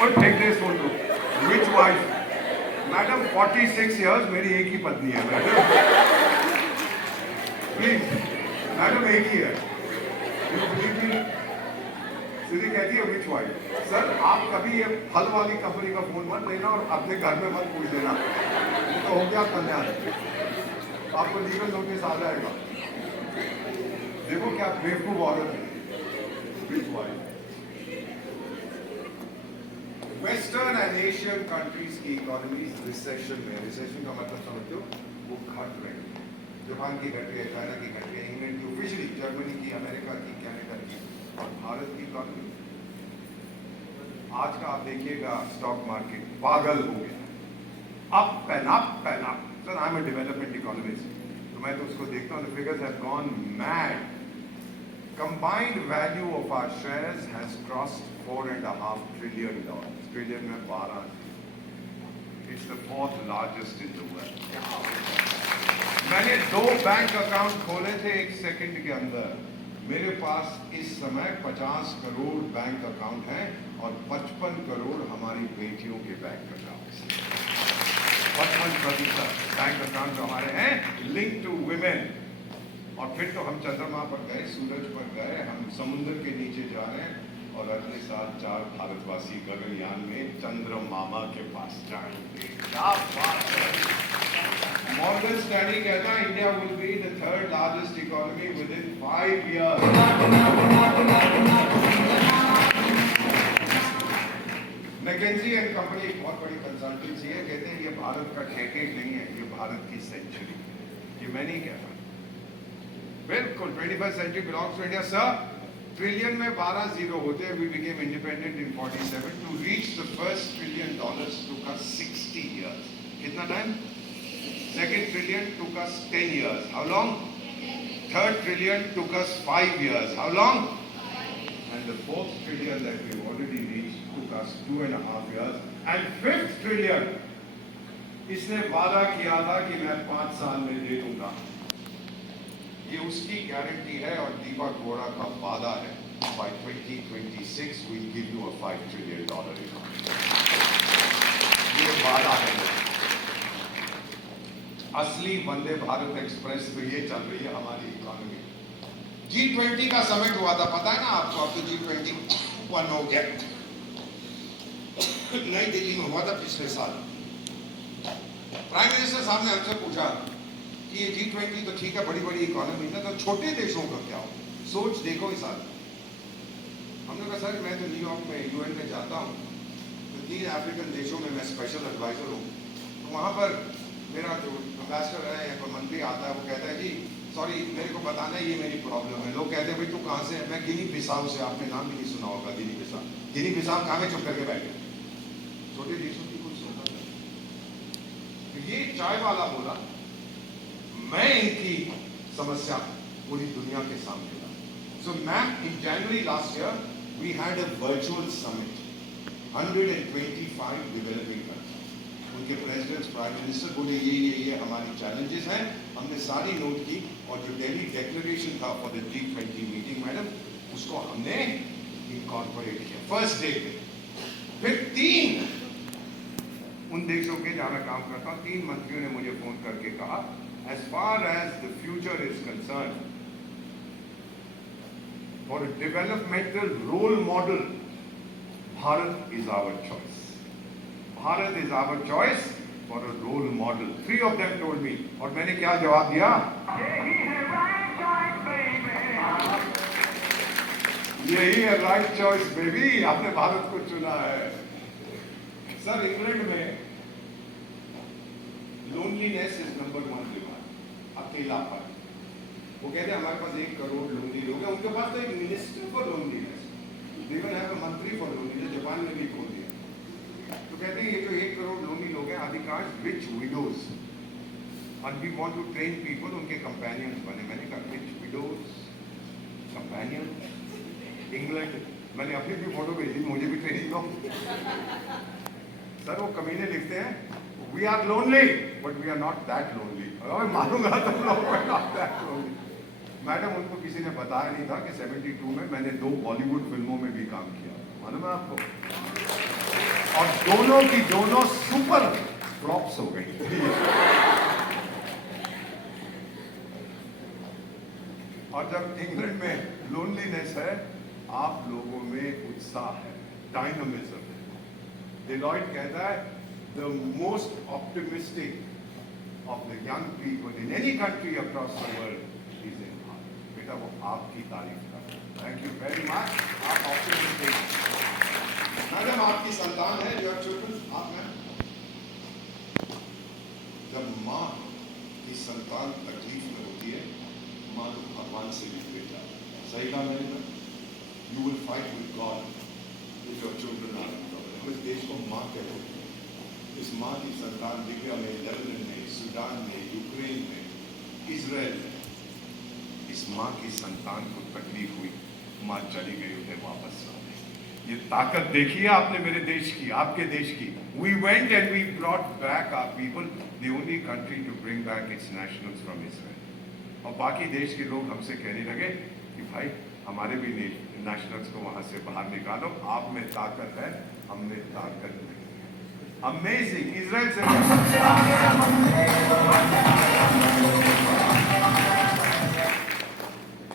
और फेंक दे इसको. Which wife? मैडम 46 years मेरी एक ही पत्नी है मैडम. प्लीज मैडम एक ही है. सीधी कहती है विच वाइफ. सर आप कभी ये फल वाली कंपनी का फोन मत लेना और अपने घर में मत पूछ लेना, तो हो गया कल्याण. आपको लीगल नोटिस आ जाएगा. देखो क्या बेवकूफ औरत है. Which wife. Western and Asian countries की इकोनॉमीज रिसेशन में, रिसेशन का मतलब समझते हो, वो घट रही है. जापान की घट रही है, चाइना की घट रही है, इंग्लैंड की ऑफिशियली, जर्मनी की, अमेरिका की, कनाडा की, और भारत की इकोनॉमी आज का आप देखिएगा स्टॉक मार्केट पागल हो गया. Up and up and up. Sir I am a development economist, तो मैं तो उसको देखता हूँ, the figures have gone mad. Combined value of our shares has crossed $4.5 trillion. Trillion में 12. It's the 4th largest in the world. मैंने 2 बैंक अकाउंट खोले थे एक सेकंड के अंदर. मेरे पास इस समय 50 करोड़ बैंक अकाउंट हैं और 55 करोड़ हमारी बेटियों के बैंक अकाउंट. 55% बैंक अकाउंट हमारे हैं लिंक टू वुमेन. और फिर तो हम चंद्रमा पर गए, सूरज पर गए, हम समुद्र के नीचे जा रहे हैं और अगले साल 4 भारतवासी गगनयान में चंद्रमामा के पास जाएंगे. क्या बात है. मॉर्गन स्टैनली कहता है India will be the 3rd largest economy within 5 years. McKinsey and company एक बहुत बड़ी कंसल्टेंसी है, कहते हैं ये भारत का डेकेड नहीं है, ये भारत की सेंचुरी. ये मैं नहीं कहता. बिल्कुल 21st century belongs to India, sir. Trillion में 12 जीरो होते हैं. We became independent in 47. To reach the first trillion dollars took us 60 years. कितना time? Second trillion took us 10 years. How long? Third trillion took us 5 years. How long? And the fourth trillion that we've already reached took us 2.5 years. And fifth trillion, इसने वादा किया था कि मैं 5 साल में दे दूंगा. ये उसकी गारंटी है और दीपक बोरा का वादा है. By 2026 we'll give you a $5 trillion economy. ये वादा है. असली वंदे भारत एक्सप्रेस तो ये चल रही है हमारी इकोनॉमी. G20 का समिट हुआ था, पता है ना आपको? अब तो G20 1 हो गया. नई दिल्ली में हुआ था पिछले साल. प्राइम मिनिस्टर साहब ने हमसे पूछा कि ये G20 तो ठीक है, बड़ी बड़ी इकोनॉमी है, तो छोटे देशों का क्या हो? सोच देखो इस साल. हमने कहा सर मैं तो न्यूयॉर्क में UN में जाता हूँ, तो 3 अफ्रीकन देशों में मैं स्पेशल एडवाइजर हूँ. तो वहाँ पर मेरा जो एम्बेसडर है या कोई मंत्री आता है, वो कहता है जी सॉरी मेरे को बताना है ये मेरी प्रॉब्लम है. लोग कहते हैं भाई तू कहाँ से है? मैं गिनी बिसाऊ से. आपने नाम भी नहीं सुना होगा गिनी बिसाऊ. गिनी बिसाऊ कहाँ में चुप करके बैठे. छोटे देशों की कुछ सुनता है. ये चाय वाला बोला मैं इनकी समस्या पूरी दुनिया के सामने ला. So ma'am in January last year we had a virtual summit. 125 developing countries, उनके प्रेसिडेंट्स प्राइम मिनिस्टर बोले ये हमारी चैलेंजेस हैं. हमने सारी नोट की और जो दिल्ली डिक्लेरेशन था for the G20 meeting madam, उसको हमने इनकॉर्पोरेट किया फर्स्ट डे पे. फिर 3 उन देशों के जहां मैं काम करता हूं, 3 मंत्रियों ने मुझे फोन करके कहा as far as the future is concerned, for a developmental role model, Bharat is our choice. Bharat is our choice for a role model. 3 of them told me. और मैंने क्या जवाब दिया? यही है राइट चॉइस बेबी. आपने भारत को चुना है. सर इंग्लैंड में लोनलीनेस इज नंबर 1 डिमांड. अकेलापन. वो कहते हैं हमारे पास 1 करोड़ लोनली लोग हैं. उनके पास तो एक मिनिस्टर फॉर लोनलीनेस, इवन है मंत्री फॉर लोनलीनेस. जापान में भी खोल दिया. तो कहते हैं ये जो 1 करोड़ लोनली लोग हैं अधिकांश rich widows, and we want to train people उनके कंपेनियंस बने. मैंने कहा रिच विडोज कंपेनियन. इंग्लैंड मैंने अपनी भी फोटो भेजी, मुझे भी ट्रेनिंग दो. सर वो कमीने लिखते हैं we are lonely but we are not that lonely. अरे मारूंगा तुम लोग को. not that lonely. मैडम उनको किसी ने बताया नहीं था कि 72 में मैंने 2 बॉलीवुड फिल्मों में भी काम किया. मालूम है आपको? और दोनों की दोनों सुपर फ्लॉप्स हो गई. और जब इंग्लैंड में लोनलीनेस है, आप लोगों में उत्साह है, डायनामिज्म है. डेलॉयट कहता है the most optimistic of the young people in any country across the world is in Bharat. बेटा वो आपकी तारीफ कर. Thank you very much. आप optimistic. मैडम आपकी संतान है, your children, आप मैम. जब माँ की संतान तकलीफ में होती है, माँ तो भगवान से भी गिर जाती है. सही कहा मैंने? You will fight with God if your children are in trouble. हम इस देश को माँ कहते हैं. इस माँ की संतान लीबिया में, लेबनान में, सूडान में, यूक्रेन में, इजराइल में, इस माँ की संतान को तकलीफ हुई, माँ चली गई, उन्हें वापस लाने. ये ताकत देखिए आपने मेरे देश की, आपके देश की. We went and we brought back our people, the only country to bring back its nationals from Israel. और बाकी देश के लोग हमसे कहने लगे कि भाई हमारे भी नेशनल्स को वहां से बाहर निकालो. आप में ताकत है, हम में ताकत नहीं. Amazing. इजराइल से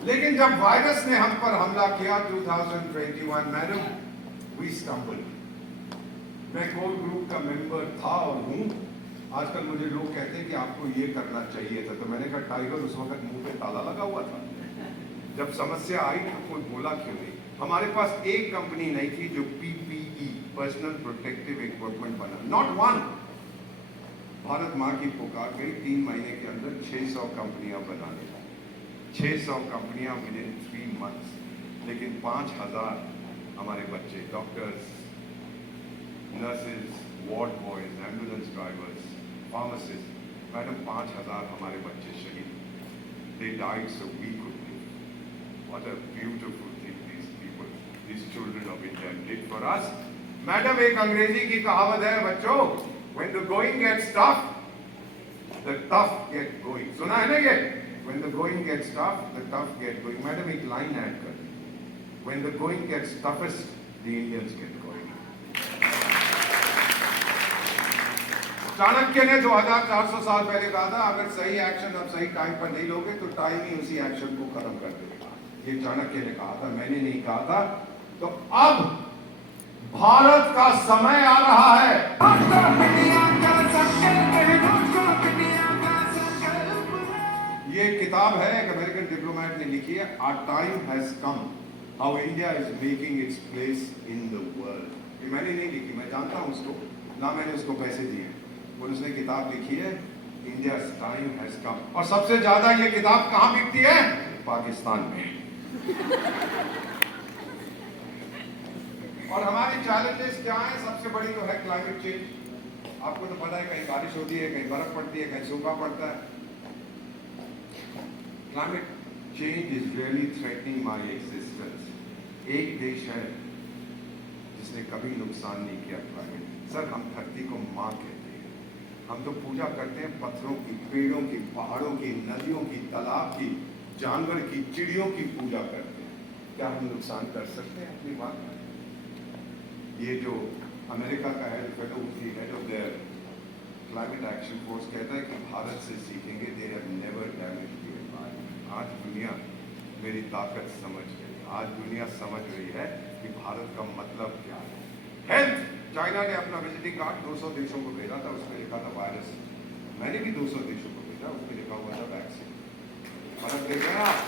लेकिन जब वायरस ने हम पर हमला किया 2021 मैडम, we stumbled. मैं कोर ग्रुप का मेंबर था और हूँ. आजकल मुझे लोग कहते हैं कि आपको ये करना चाहिए था. तो मैंने कहा टाइगर उस वक्त मुंह पे ताला लगा हुआ था. जब समस्या आई तो कोई बोला क्यों नहीं. हमारे पास एक कंपनी नहीं थी जो PPE पर्सनल प्रोटेक्टिव इक्विपमेंट बना. Not one. भारत माँ की पुकार गई. 3 महीने के अंदर 600 कंपनियां बनाने लगी. 600 कंपनियां विद इन 3 months. लेकिन 5,000 हमारे बच्चे doctors, nurses, ward boys, ambulance drivers, pharmacist, madam 5,000 हमारे बच्चे शहीद, they died so we could live. What a beautiful thing these people, these children of India did for us. Madam एक अंग्रेजी की कहावत है बच्चों, when the going gets tough, the tough get going. सुना है ना ये? When the going gets tough, the tough get going. Madam एक लाइन ऐड कर दी. When the going gets toughest, the Indians get going. Chanakya ने 2400 साल पहले कहा था, अगर सही एक्शन आप सही टाइम पर नहीं लोगे तो टाइम ही उसी एक्शन को खत्म कर देगा. ये चाणक्य ने कहा था, मैंने नहीं कहा था. तो अब भारत का समय आ रहा है. ये किताब है, एक अमेरिकन डिप्लोमेट ने लिखी है, Our time has come, how India is making its place in the world. ये मैंने नहीं लिखी, मैं जानता हूँ उसको, ना मैंने उसको पैसे दिए, और उसने किताब लिखी है, India's time has come. और सबसे ज्यादा ये किताब कहाँ बिकती है? पाकिस्तान में. और हमारी चैलेंजेस क्या है? सबसे बड़ी तो है क्लाइमेट चेंज. आपको तो पता है, कहीं बारिश होती है, कहीं बर्फ पड़ती है, कहीं सूखा पड़ता है. Climate change is really threatening my existence. एक देश है जिसने कभी नुकसान नहीं किया क्लाइमेट. सर, हम धरती को माँ कहते हैं. हम तो पूजा करते हैं पत्थरों की, पेड़ों की, पहाड़ों की, नदियों की, तालाब की, जानवर की, चिड़ियों की पूजा करते हैं. क्या हम नुकसान कर सकते हैं अपनी बात में? ये जो अमेरिका का head of their climate action force कहता है कि भारत से सीखेंगे. They have never damaged the environment. आज दुनिया मेरी ताकत समझ गई. आज दुनिया समझ रही है कि भारत का मतलब क्या है. हेल्थ, चाइना ने अपना विजिटिंग कार्ड 200 देशों को भेजा था. उसमें लिखा था वायरस. मैंने भी 200 देशों को भेजा, उसमें लिखा हुआ था वैक्सीन. फर्क देख रहे हैं आप?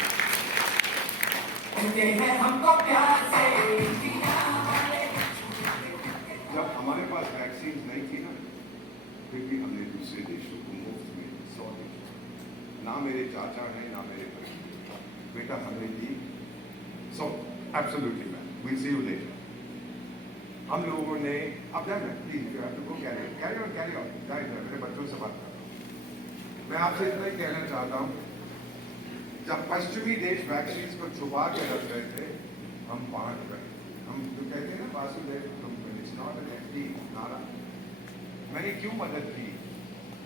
जब हमारे पास वैक्सीन नहीं थी ना, फिर भी हमने दूसरे देशों को मुफ्त में 100 देशों, ना मेरे चाचा हैं ना मेरे बच्चे, बेटा हमने दी. So absolutely ma'am, we'll see you later. हम लोगों ने अब जाना please, you have to go carry on. मेरे बच्चों से बात कर रहा हूँ. मैं आपसे इतना ही कहना चाहता हूँ, जब पश्चिमी देश वैक्सीन को छुपा के रख रहे थे, हम पहुंच गए. हम जो कहते हैं ना वासुदेव कुटुंबकम, इट्स नॉट एन एम्प्टी नारा. मैंने क्यों मदद की?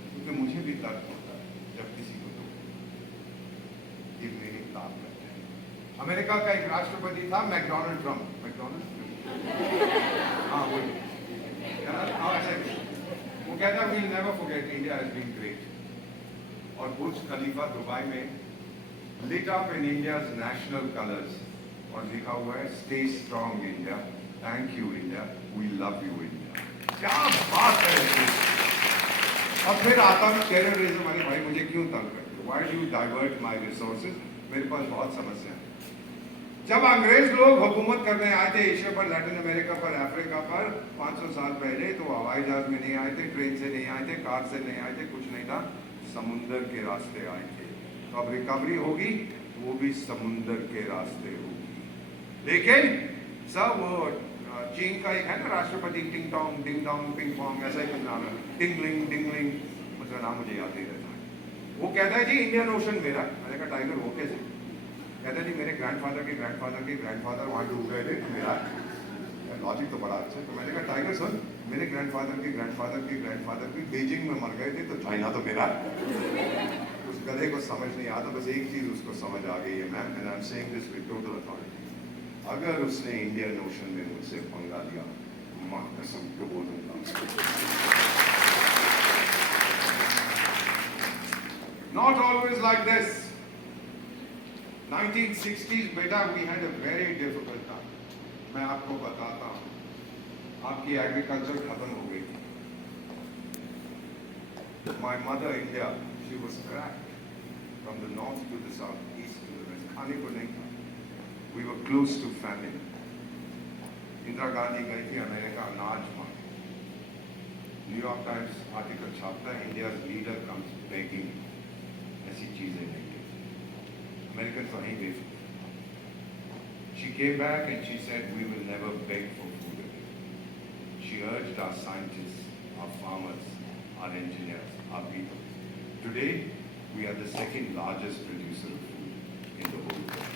क्योंकि मुझे भी दर्द होता है जब किसी को दो. ये मेरी ताकत है. अमेरिका का एक राष्ट्रपति था, मैकडोनल्ड ट्रम्प. हाँ वही. वो कहता we'll never forget India has been great. और बुर्ज खलीफा दुबई में lit up in India's national colors और लिखा हुआ है stay strong India, thank you India, we love you India. क्या बात है. अब फिर आतंक, टेररिज्म. अरे भाई, मुझे क्यों तंग करते हो? Why do you divert my resources? मेरे पास बहुत समस्या है. जब अंग्रेज लोग हुकूमत करने आए थे एशिया पर, लैटिन अमेरिका पर, अफ्रीका पर 500 साल पहले, तो हवाई जहाज में नहीं आए थे, ट्रेन से नहीं आए थे, कार से नहीं आए थे, कुछ नहीं था, समुंदर के रास्ते आए थे. तो अब रिकवरी होगी, वो भी समुंदर के रास्ते होगी. लेकिन सब वो चीन का एक है ना राष्ट्रपति, टिंग Tong ding dong ping pong, ऐसा ही कुछ नाम है, टिंगलिंग डिंगलिंग, उसका नाम मुझे याद नहीं रहता है. वो कहता है जी इंडियन ओशन मेरा. मैंने कहा टाइगर वो कैसे? कहता है जी मेरे ग्रैंडफादर के ग्रैंडफादर के ग्रैंडफादर वहाँ डूब गए थे, मेरा. लॉजिक तो बड़ा अच्छा है. तो मैंने कहा टाइगर सुन, मेरे ग्रैंडफादर के ग्रैंडफादर के ग्रैंडफादर भी बीजिंग में मर गए थे, तो चाइना तो मेरा. उस गधे को समझ नहीं आता, बस एक चीज उसको समझ आ गई है ma'am, and I am saying this with total authority. अगर उसने इंडियन ओशन में मुझसे पंगा लिया, मां कसम को बोलूंगा. Not always like this. 1960s बेटा, we had a very difficult time. मैं आपको बताता हूँ, आपकी एग्रीकल्चर खत्म हो गई थी. My mother India, she was cracked from the north to the south, east to the west. खाने को नहीं था. We were close to famine. Indira Gandhi गई थी अमेरिका अनाज मांगे. न्यूयॉर्क टाइम्स आर्टिकल छापता है, इंडिया लीडर कम्स बेगिंग. ऐसी चीजें नहीं है. अमेरिकन तो नहीं बेच. She came back and she said, we will never beg for food again. She urged our scientists, our farmers, our engineers, our people. Today, we are the second largest producer of food in the whole world.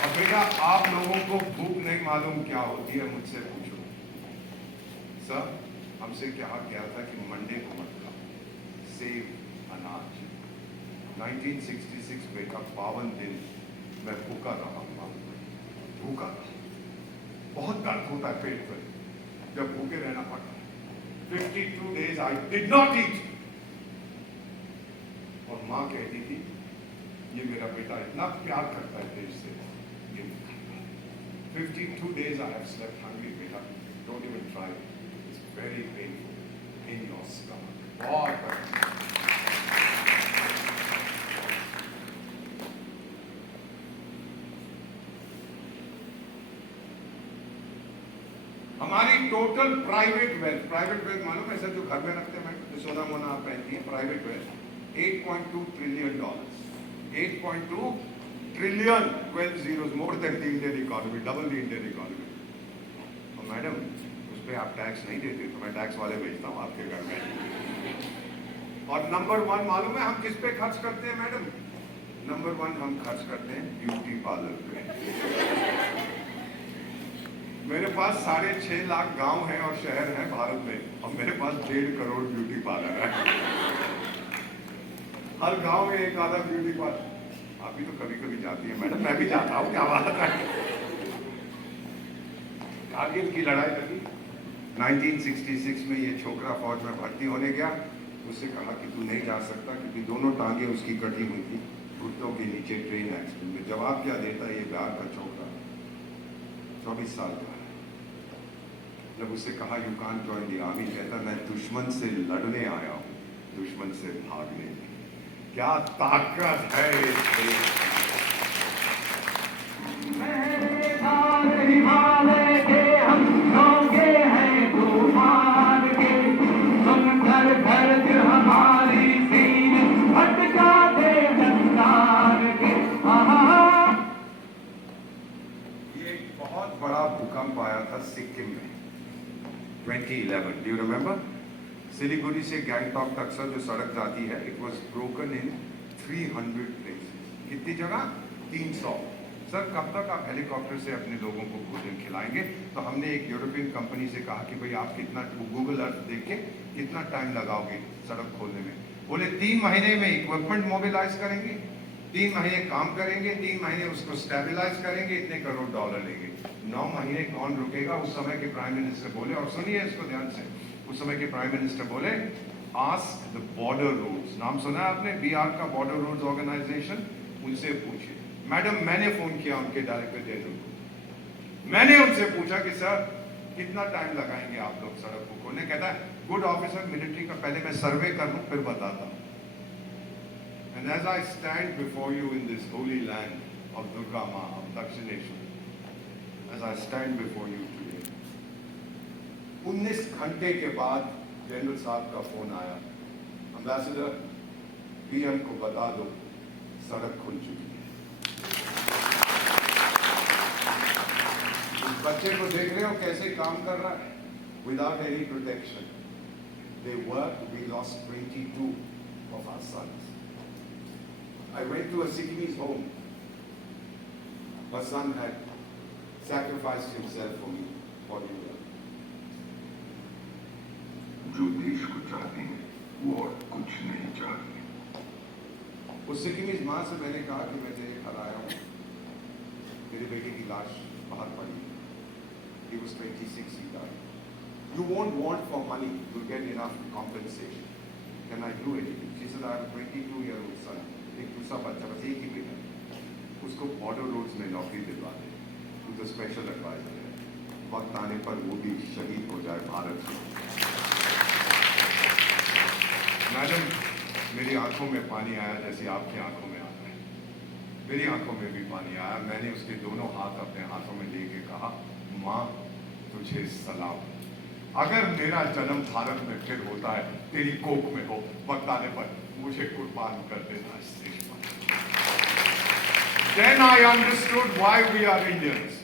और बेटा आप लोगों को भूख नहीं मालूम क्या होती है, मुझसे पूछो। सर हमसे कहा गया था कि मंडे को मत खाओ, सेव अनाज। 1966 बेटा 52 दिन मैं भूखा रहा, भूखा था। बहुत दर्द होता है पेट पर जब भूखे रहना पड़ता है। 52 days I did not eat। और माँ कहती थी ये मेरा बेटा इतना प्यार करता है देश से, ये 52 days I have slept hungry बेटा, don't even try it, it's very painful in your stomach, बहुत दर्द। हमारी टोटल प्राइवेट वेल्थ मालूम ऐसा जो घर में रखते हैं जो सोना मोना आप पहनती है, private wealth $8.2 trillion, 8.2 trillion, 12 zeros, more than the Indian economy, double the Indian economy। और मैडम उस पर आप टैक्स नहीं देते तो मैं टैक्स वाले भेजता हूँ आपके घर में। और नंबर 1 मालूम है हम किस पे खर्च करते हैं मैडम? नंबर 1 हम खर्च करते हैं ब्यूटी पार्लर पे। मेरे पास 6.5 लाख गांव हैं और शहर हैं भारत में, और मेरे पास 1.5 करोड़ ब्यूटी पार्लर है। हर गांव में एक आधा ब्यूटी पार्लर। आप भी तो कभी कभी जाती है मैडम, मैं भी जाता हूँ, क्या बात है। कारगिल की लड़ाई लगी 1966 में, ये छोकरा फौज में भर्ती होने गया। उससे कहा कि तू नहीं जा सकता क्योंकि दोनों टांगे उसकी कटी हुई थी घुटनों के नीचे ट्रेन एक्सीडेंट में। जवाब क्या देता है ये बिहार का छोकरा, 24 साल का। जब उससे कहा you can't join the army, कहता मैं दुश्मन से लड़ने आया हूँ, दुश्मन से भागने। क्या ताकत है इस देश ये बहुत बड़ा भूकंप आया था सिक्किम में 2011, डू यू रिमेंबर? सिलीगुड़ी से गैंगटॉक तक सर जो सड़क जाती है, it was broken in 300 places. कितनी जगह? 300। सर कब तक आप हेलीकॉप्टर से अपने लोगों को भोजन खिलाएंगे? तो हमने एक यूरोपियन कंपनी से कहा कि भाई आप कितना, गूगल अर्थ देख के कितना टाइम लगाओगे सड़क खोलने में? बोले 3 महीने में इक्विपमेंट मोबिलाइज करेंगे, 3 महीने काम करेंगे, 3 महीने उसको स्टेबलाइज करेंगे, इतने करोड़ डॉलर लेंगे। 9 महीने कौन रुकेगा? उस समय के प्राइम मिनिस्टर बोले, और सुनिए इसको ध्यान से, उस समय के प्राइम मिनिस्टर बोले आस्क द बॉर्डर रोड्स। नाम सुना है आपने बीआर का, बॉर्डर रोड्स ऑर्गेनाइजेशन? उनसे पूछिए। मैडम मैंने फोन किया उनके डायरेक्टर जनरल को, मैंने उनसे पूछा कि सर कितना टाइम लगाएंगे आप लोग सड़क को खोलने? कहता है गुड ऑफिसर मिलिट्री का, पहले मैं सर्वे कर लूं फिर बताता हूं। And as I stand before you in this holy land of Durga मां of Dakshineswar, as I stand before you today, 19 घंटे के बाद जनरल साहब का फोन आया, एम्बेसडर पीएम को बता दो सड़क खुल चुकी है। इस बच्चे को देख रहे हो कैसे काम कर रहा है, without any protection. They work, we lost 22 of our sons. I went to a Sikkimese home. My son had sacrificed himself for me, for you. जो देश को चाहते हैं वो और कुछ नहीं चाहते। उस सिक्किमीज माँ से मैंने कहा कि मैं तेरे घर आया हूँ, मेरे बेटे की लाश बाहर पड़ी, he was 26, he died. You won't want for money, you'll get enough compensation. Can I do anything? She said I have a 22-year-old son, एक दूसरा बच्चा, बस एक ही बेटा, उसको बॉर्डर रोड्स में नौकरी दिलवा दे, तू तो स्पेशल एडवाइजर है, वक्त आने पर वो भी शहीद हो जाए भारत में। मैडम मेरी आंखों में पानी आया जैसे आपकी आंखों में आता है, मेरी आंखों में भी पानी आया। मैंने उसके दोनों हाथ अपने हाथों में लेके कहा माँ तुझे सलाम, अगर मेरा जन्म भारत में फिर होता है तेरी कोख में हो, वक्त आने पर मुझे कुर्बान कर देना इस देश पर। Then I understood why we are Indians.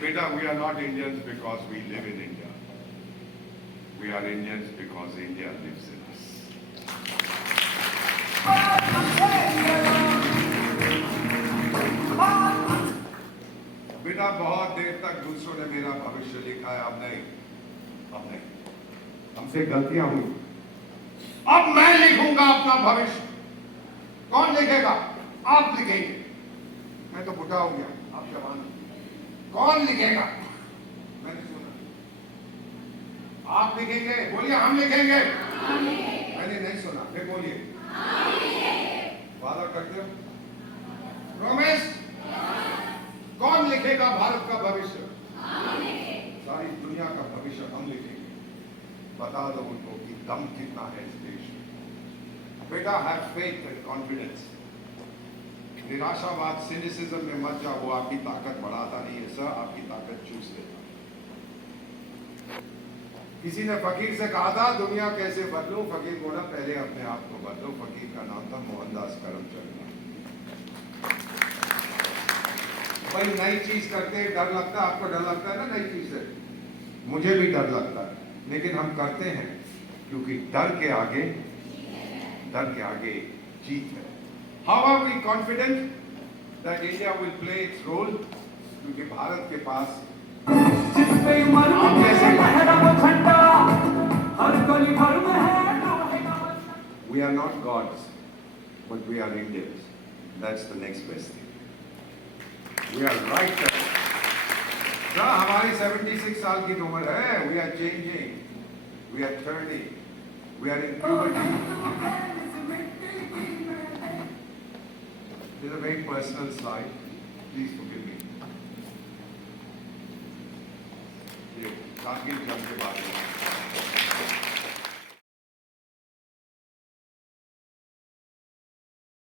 Beta, we are not Indians because we live in India. We are Indians because India lives in us. बेटा बहुत देर तक दूसरों ने मेरा भविष्य लिखा है, अब नहीं, हमसे गलतियां हुई, अब मैं लिखूंगा अपना भविष्य। कौन लिखेगा? आप लिखेंगे। मैं तो बुढ़ा हो गया, आप जवान हो। कौन लिखेगा? मैंने सुना आप लिखेंगे, बोलिए हम लिखेंगे। मैंने नहीं सुना, फिर बोलिए वादा करते हो? प्रॉमिस? कौन लिखेगा भारत का भविष्य? सारी दुनिया का भविष्य हम लिखेंगे। बता दो उनको कि दम कितना है इस देश में। बेटा, हैव फेथ एंड कॉन्फिडेंस। निराशावाद, सिनिसिज्म में मत जाओ, वो आपकी ताकत बढ़ाता नहीं है सर, आपकी ताकत चूस लेता। किसी ने फकीर से कहा था दुनिया कैसे बदलो, फकीर बोला पहले अपने आप को बदलो। फकीर का नाम था मोहनदास करमचंद। भाई नई चीज करते डर लगता है, आपको डर लगता है ना नई चीज से? मुझे भी डर लगता है, लेकिन हम करते हैं क्योंकि डर के आगे जीत है। How are we confident that India will play its role? क्योंकि भारत के पास we are not gods, but we are Indians. That's the next best thing. We are right there. Sir, हमारी 76 साल की उम्र है। We are changing. We are turning. We are in puberty. This is a very personal slide. Please forgive me. ये कारगिल जंग के बारे में